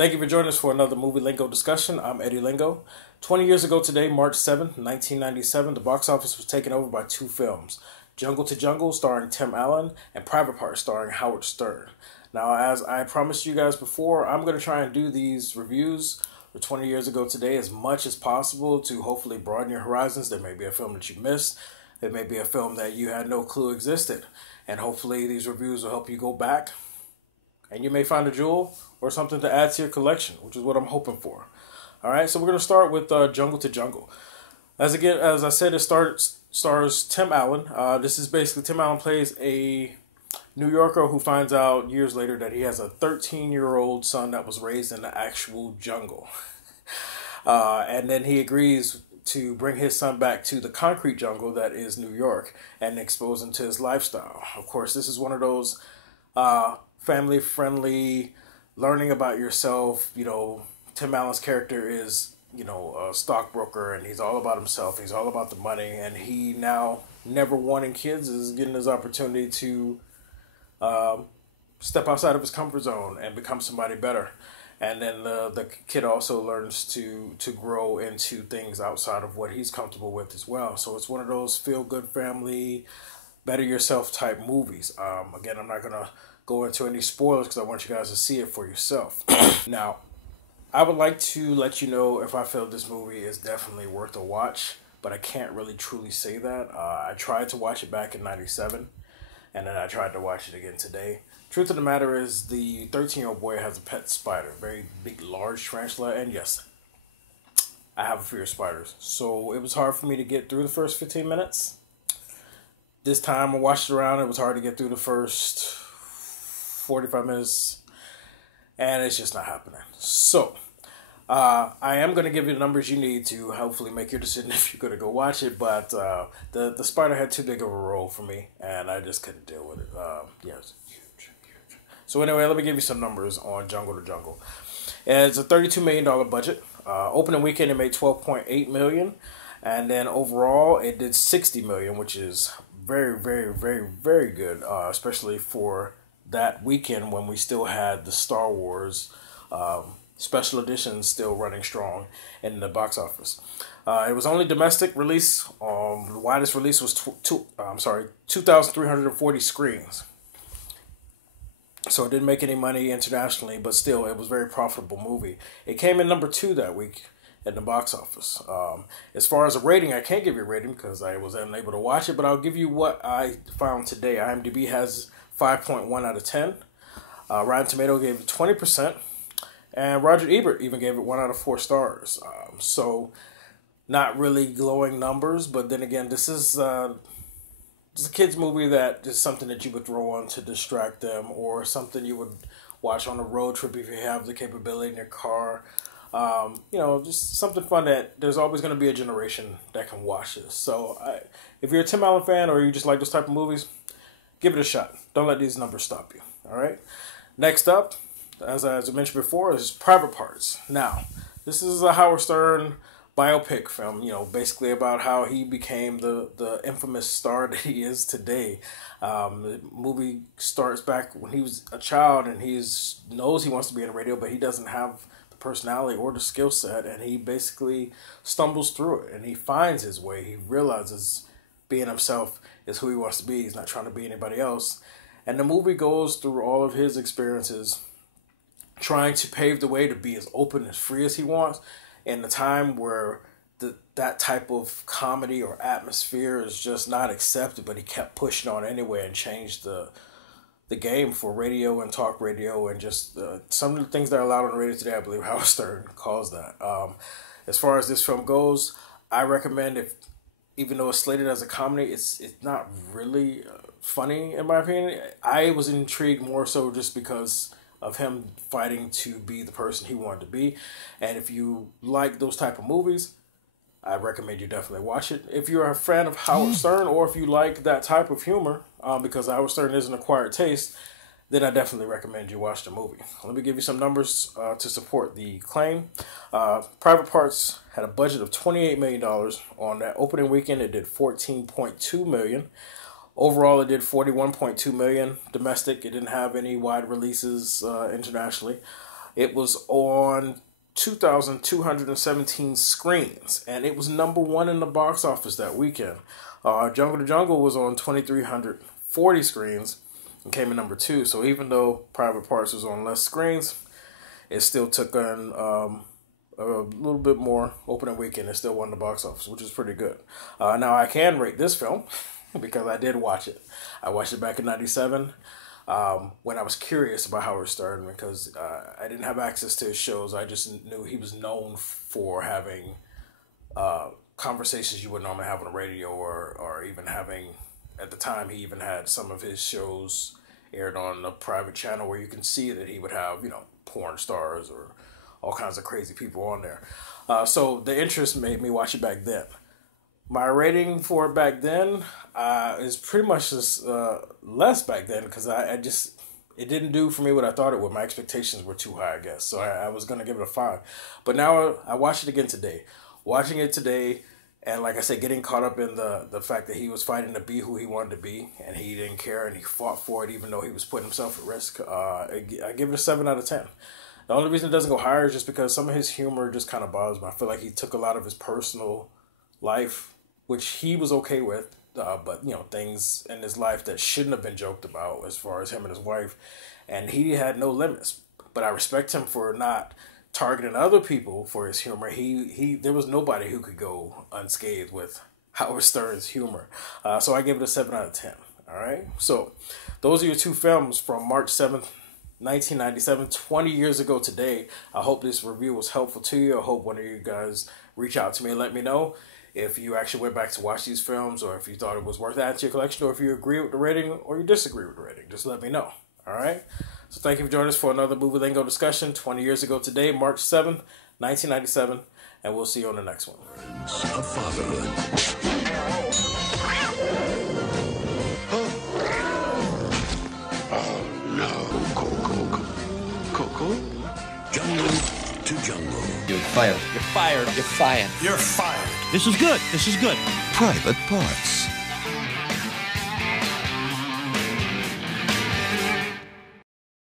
Thank you for joining us for another movie lingo discussion. I'm Eddie Lingo. 20 years ago today, March 7th, 1997, the box office was taken over by two films, Jungle to Jungle starring Tim Allen and Private Parts starring Howard Stern. Now, as I promised you guys before, I'm going to try and do these reviews for 20 years ago today as much as possible to hopefully broaden your horizons. There may be a film that you missed. There may be a film that you had no clue existed. And hopefully these reviews will help you go back and you may find a jewel or something to add to your collection, which is what I'm hoping for. All right, so we're going to start with Jungle to Jungle. As I said, it stars Tim Allen. This is basically Tim Allen plays a New Yorker who finds out years later that he has a 13-year-old son that was raised in the actual jungle. And then he agrees to bring his son back to the concrete jungle that is New York and expose him to his lifestyle. Of course, this is one of those family-friendly, learning about yourself. You know, Tim Allen's character is, a stockbroker, and he's all about himself. He's all about the money, and he now, never wanting kids, is getting his opportunity to step outside of his comfort zone and become somebody better. And then the kid also learns to grow into things outside of what he's comfortable with as well. So it's one of those feel-good family, better yourself type movies. Again, I'm not going to go into any spoilers because I want you guys to see it for yourself. Now, I would like to let you know if I feel this movie is definitely worth a watch, but I can't really truly say that. I tried to watch it back in '97, and then I tried to watch it again today. Truth of the matter is, the 13-year-old boy has a pet spider, very big, large tarantula, and yes, I have a fear of spiders. So it was hard for me to get through the first 15 minutes. This time I watched it around, it was hard to get through the first 45 minutes, and it's just not happening. So, I am going to give you the numbers you need to hopefully make your decision if you're going to go watch it, but the spider had too big of a role for me, and I just couldn't deal with it. Yeah, it's huge. So anyway, let me give you some numbers on Jungle to Jungle. It's a $32 million budget. Opening weekend, it made $12.8 million, and then overall, it did $60 million, which is very, very, very, very good, especially for that weekend when we still had the Star Wars special edition still running strong in the box office. It was only domestic release. The widest release was 2,340 screens. So it didn't make any money internationally, but still, it was a very profitable movie. It came in number 2 that week in the box office. As far as a rating, I can't give you a rating because I was unable to watch it, but I'll give you what I found today. IMDb has 5.1 out of 10. Rotten Tomato gave it 20%. And Roger Ebert even gave it 1 out of 4 stars. So not really glowing numbers, but then again, this is a kid's movie that is something that you would throw on to distract them, or something you would watch on a road trip if you have the capability in your car. Just something fun that there's always going to be a generation that can watch this. So if you're a Tim Allen fan or you just like those type of movies, give it a shot. Don't let these numbers stop you. All right. Next up, as I mentioned before, is Private Parts. Now, this is a Howard Stern biopic film, basically about how he became the infamous star that he is today. The movie starts back when he was a child, and he knows he wants to be in the radio, but he doesn't have the personality or the skill set, and he basically stumbles through it, and he finds his way. He realizes being himself is who he wants to be. He's not trying to be anybody else. And the movie goes through all of his experiences, trying to pave the way to be as open and free as he wants in a time where that type of comedy or atmosphere is just not accepted, but he kept pushing on anyway and changed the game for radio and talk radio, and just some of the things that are allowed on the radio today, I believe Howard Stern calls that. As far as this film goes, I recommend, even though it's slated as a comedy, it's not really funny in my opinion. I was intrigued more so just because of him fighting to be the person he wanted to be. And if you like those type of movies, I recommend you definitely watch it. If you're a fan of Howard Stern, or if you like that type of humor, because Howard Stern is an acquired taste, then I definitely recommend you watch the movie. Let me give you some numbers to support the claim. Private Parts had a budget of $28 million. On that opening weekend, it did $14.2 million. Overall, it did $41.2 million domestic. It didn't have any wide releases internationally. It was on 2,217 screens, and it was number one in the box office that weekend. Jungle to Jungle was on 2,340 screens and came in number two. So even though Private Parts was on less screens, it still took on a little bit more opening weekend. It still won the box office, which is pretty good. Now I can rate this film because I did watch it. I watched it back in '97 when I was curious about how it started, because I didn't have access to his shows. I just knew he was known for having conversations you would normally have on the radio, or even having, at the time, he even had some of his shows aired on a private channel where you can see that he would have, porn stars or all kinds of crazy people on there. So the interest made me watch it back then. My rating for it back then is pretty much just less back then, because it didn't do for me what I thought it would. My expectations were too high, I guess. So I was going to give it a 5. But now I watched it again today. Watching it today, and like I said, getting caught up in the fact that he was fighting to be who he wanted to be, and he didn't care, and he fought for it even though he was putting himself at risk. I give it a 7 out of 10. The only reason it doesn't go higher is just because some of his humor just kind of bothers me. I feel like he took a lot of his personal life, which he was okay with, but things in his life that shouldn't have been joked about, as far as him and his wife, and he had no limits. But I respect him for not targeting other people for his humor. There was nobody who could go unscathed with Howard Stern's humor. So I give it a 7 out of 10. All right. So those are your two films from March 7th, 1997, 20 years ago today. I hope this review was helpful to you. I hope one of you guys reach out to me and let me know if you actually went back to watch these films, or if you thought it was worth adding to your collection, or if you agree with the rating or you disagree with the rating. Just let me know. All right? So thank you for joining us for another Movie Lingo discussion 20 years ago today, March 7th, 1997, and we'll see you on the next one. Of fatherhood. Oh, no. Coco? Jungle to jungle. You're fired. You're fired. You're fired. You're fired. This is good. This is good. Private Parts.